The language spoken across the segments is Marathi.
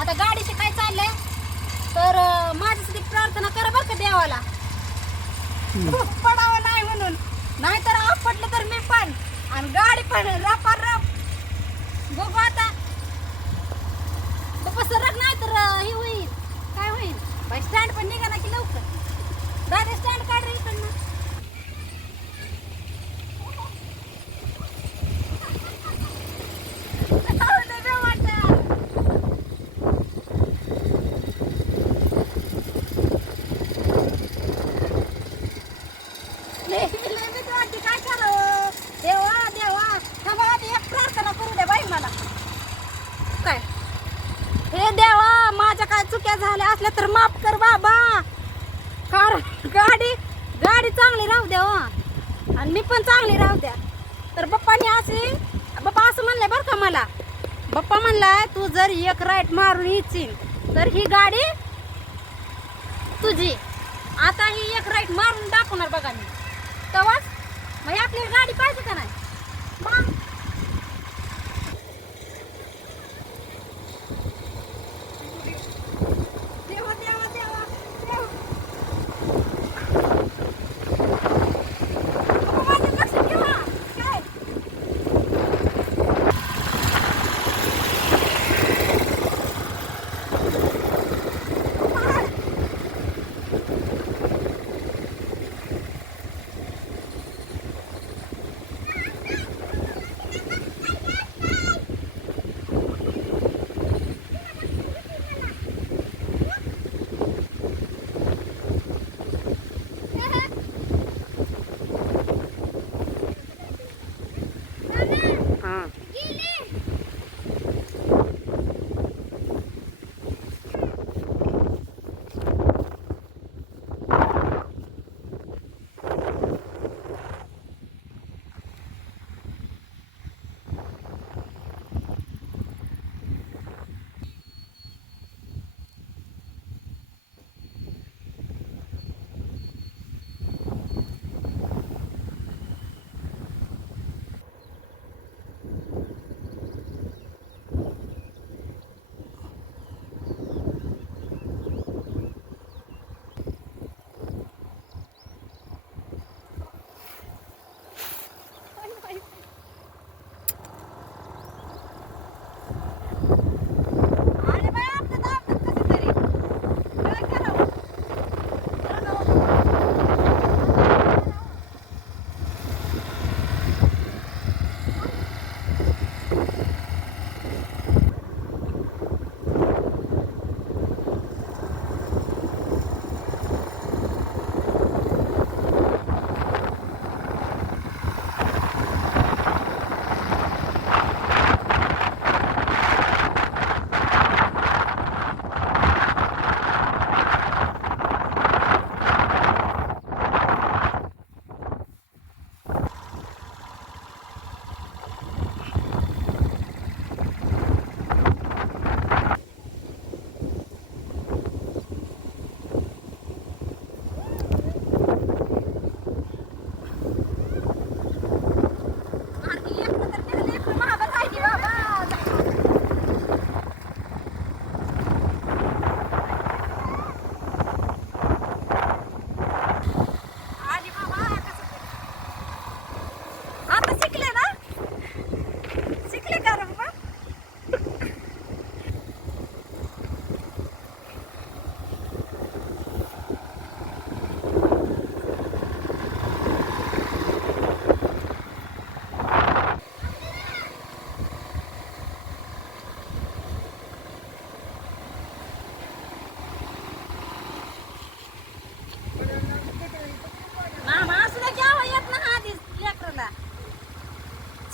आता गाडीचे काय चाललंय तर माझ्यासाठी प्रार्थना करा बरं का देवाला पडावं नाही म्हणून, नाहीतर आपटलं तर मी पण आणि गाडी पण रप बघू आता. बाप्पा सरक नाही तर हे होईल, काय होईल बाई. स्टँड पण निघा की लवकर. दादा स्टँड काढ रे इकडनं. काय करावं देवा देवा. थांबा आधी एक प्रार्थना करू दे बाई मला. काय हे देवा, माझ्या काय चुक्या झाल्या असल्या तर माफ कर बाबा. गाडी गाडी चांगली राहू द्या हो, आणि मी पण चांगली राहू द्या. तर बाप्पाने बाप्पा असं म्हणलंय बरं का मला. बाप्पा म्हणलाय तू जर एक राईट मारून येशील तर ही गाडी तुझी. आता ही एक राईट मारून दाखवणार बघा मी. तेव्हाच मग आपली गाडी पाहिजे का नाही मग. देवा देवा देवा देवा. बाबा माझ्या लक्षात ठेवा. काय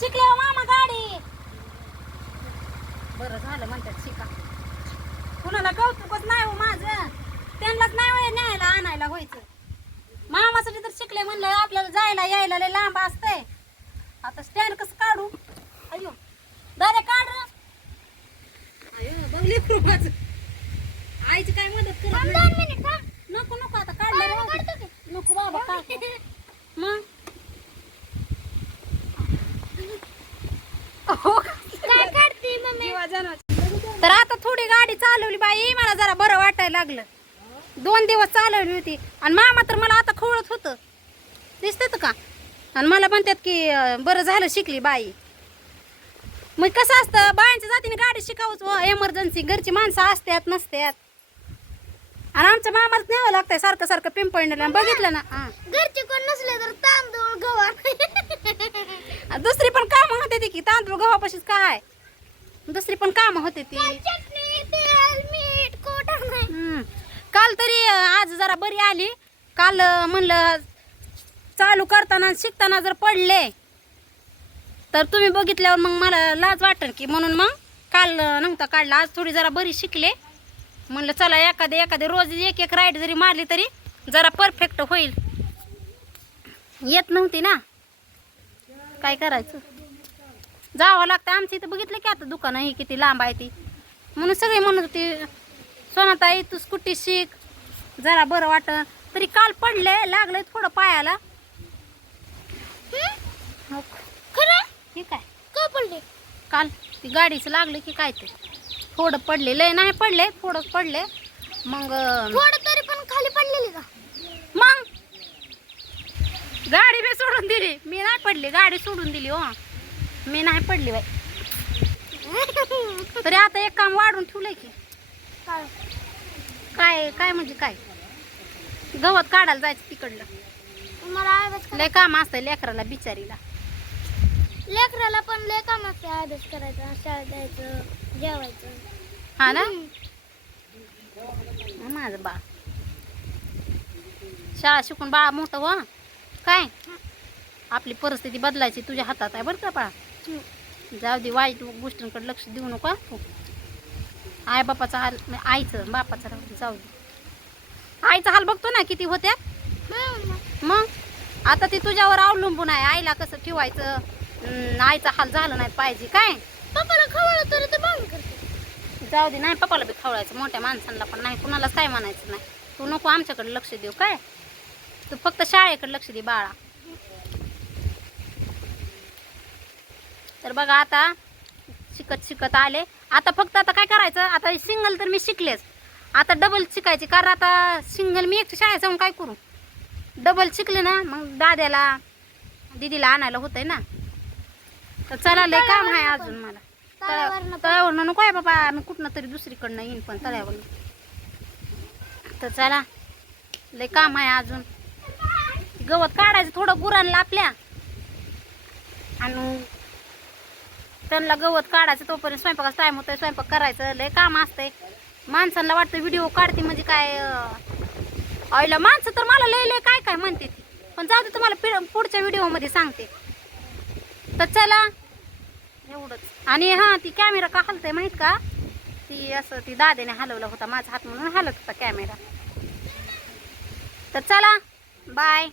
शिकले मामा गाडी. बरं झालं म्हणतात शिका. कुणाला कौतुकच नाही हो माझं, त्यांनाच नाही होय न्यायला आणायला व्हायचं. मामासाठी तर शिकले म्हणलं, आपल्याला जायला यायला लय लांब असतंय. आता स्टँड कसं काढू. अयो दारे काढ. अयो बघली माझं. आईची काय मदत कर. नको नको आता काढलं. नको बाबा काढ मग. काय काढते मम्मी. तर आता थोडी गाडी चालवली बाई, मला जरा बरं वाटायला लागलं. 2 दिवस चालवली होती आणि मामा तर मला आता खवळत होतं, दिसतं का? आणि मला म्हणतात की बरं झालं शिकली बाई. मग कसं असतं, बायांच्या जातीने गाडी शिकावच हो, एमर्जन्सी. घरची माणसं असतात नसतात, आणि आमच्या मामाच न्यावं लागतंय सारखं सारखं पिंपळणीला. बघितलं ना, घरचे कोण नसले तर तांदूळ गव्हा दुसरी पण कामं होते ती की, तांदूळ गव्हापाशीच काय, दुसरी पण कामं होते ती. चटणी तेल मीठ कोटा नाही. काल तरी आज जरा बरी आली. काल म्हणलं चालू करताना शिकताना जर पडले तर तुम्ही बघितल्यावर मग मला लाज वाटेल की, म्हणून मग काल नव्हता काढला. आज थोडी जरा बरी शिकले, म्हणलं चला एखादे रोज एक राईड जरी मारली तरी जरा परफेक्ट होईल. येत नव्हती ना, काय करायचं, जावं लागतं. आमच्या इथं बघितलं की आता दुकानं ही किती लांब आहे ती, म्हणून सगळी म्हणत होती सोनाताई तू स्कूटी शिक जरा बरं वाटत. तरी काल पडले, लागलंय थोडं पायाला. खरं ठीक आहे, का पडले? काल ती गाडीचं लागलं की काय ते थोडं पडले, लय नाही पडले, थोडंच पडले. मग थोडं तरी पण खाली पडलेली का? मग गाडी मी सोडून दिली, मी नाही पडली, गाडी सोडून दिली हो, मी नाही पडली बाई. तरी आता एक काम वाढून ठेवलंय की. काय काय म्हणजे काय, गवत काढायला जायचं तिकडलं. मला अभ्यास लय काम असतंय लेकराला बिचारीला. लेकराला पण लय काम असते, अभ्यास करायचा, शाळेत जायचं, जेवायचं. हा ना, माझं बाळ शाळा शिकून बाळा मोठं हो. काय आपली परिस्थिती बदलायची तुझ्या हातात आहे बरं का बाळा. जाऊ दे, वाईट गोष्टींकडे लक्ष देऊ नका तू. आई बापाचा हाल, आईचं बापाचा राहून जाऊ दे. आईचा हाल बघतो ना किती होत्या. मग आता ती तुझ्यावर अवलंबून आहे, आईला कसं ठेवायचं. आईचा हाल झाला नाही पाहिजे काय. पप्पाला खवळलं तरी ते बंद करते. जाऊ दे, नाही पप्पाला बी खवळायचं, मोठ्या माणसांना पण नाही, कुणालाच काय म्हणायचं नाही. तू नको आमच्याकडे लक्ष देऊ काय, तू फक्त शाळेकडे लक्ष दे बाळा. तर बघा आता शिकत शिकत आले. आता फक्त आता काय करायचं, आता सिंगल तर मी शिकलेच, आता डबल शिकायची. कारण आता सिंगल मी एक शाळेत जाऊन काय करू, डबल शिकले ना मग दाद्याला दीदीला आणायला होतंय ना. तर चला लय काम आहे अजून मला. तळ्यावरनं नको आहे बाबा, मी कुठनं तरी दुसरीकडनं येईन पण तळ्यावरनं. तर चला लय काम आहे अजून. गवत काढायचं थोडं गुरांना आपल्या, आणि त्यांना गवत काढायचं. तोपर्यंत स्वयंपाकाचा टाईम होतोय, स्वयंपाक करायचं. लय काम असतंय. माणसांना वाटतं व्हिडिओ काढते म्हणजे काय, आईला माणसं तर मला लय लय काय काय म्हणते ती. पण जाऊ दे, तुम्हाला पुढच्या व्हिडिओमध्ये सांगते. तर चला एवढंच. आणि हां, ती कॅमेरा का हलतंय माहीत का, ती असं ती दाद्याने हलवला होता, माझा हात म्हणून हलत होता कॅमेरा. तर चला बाय.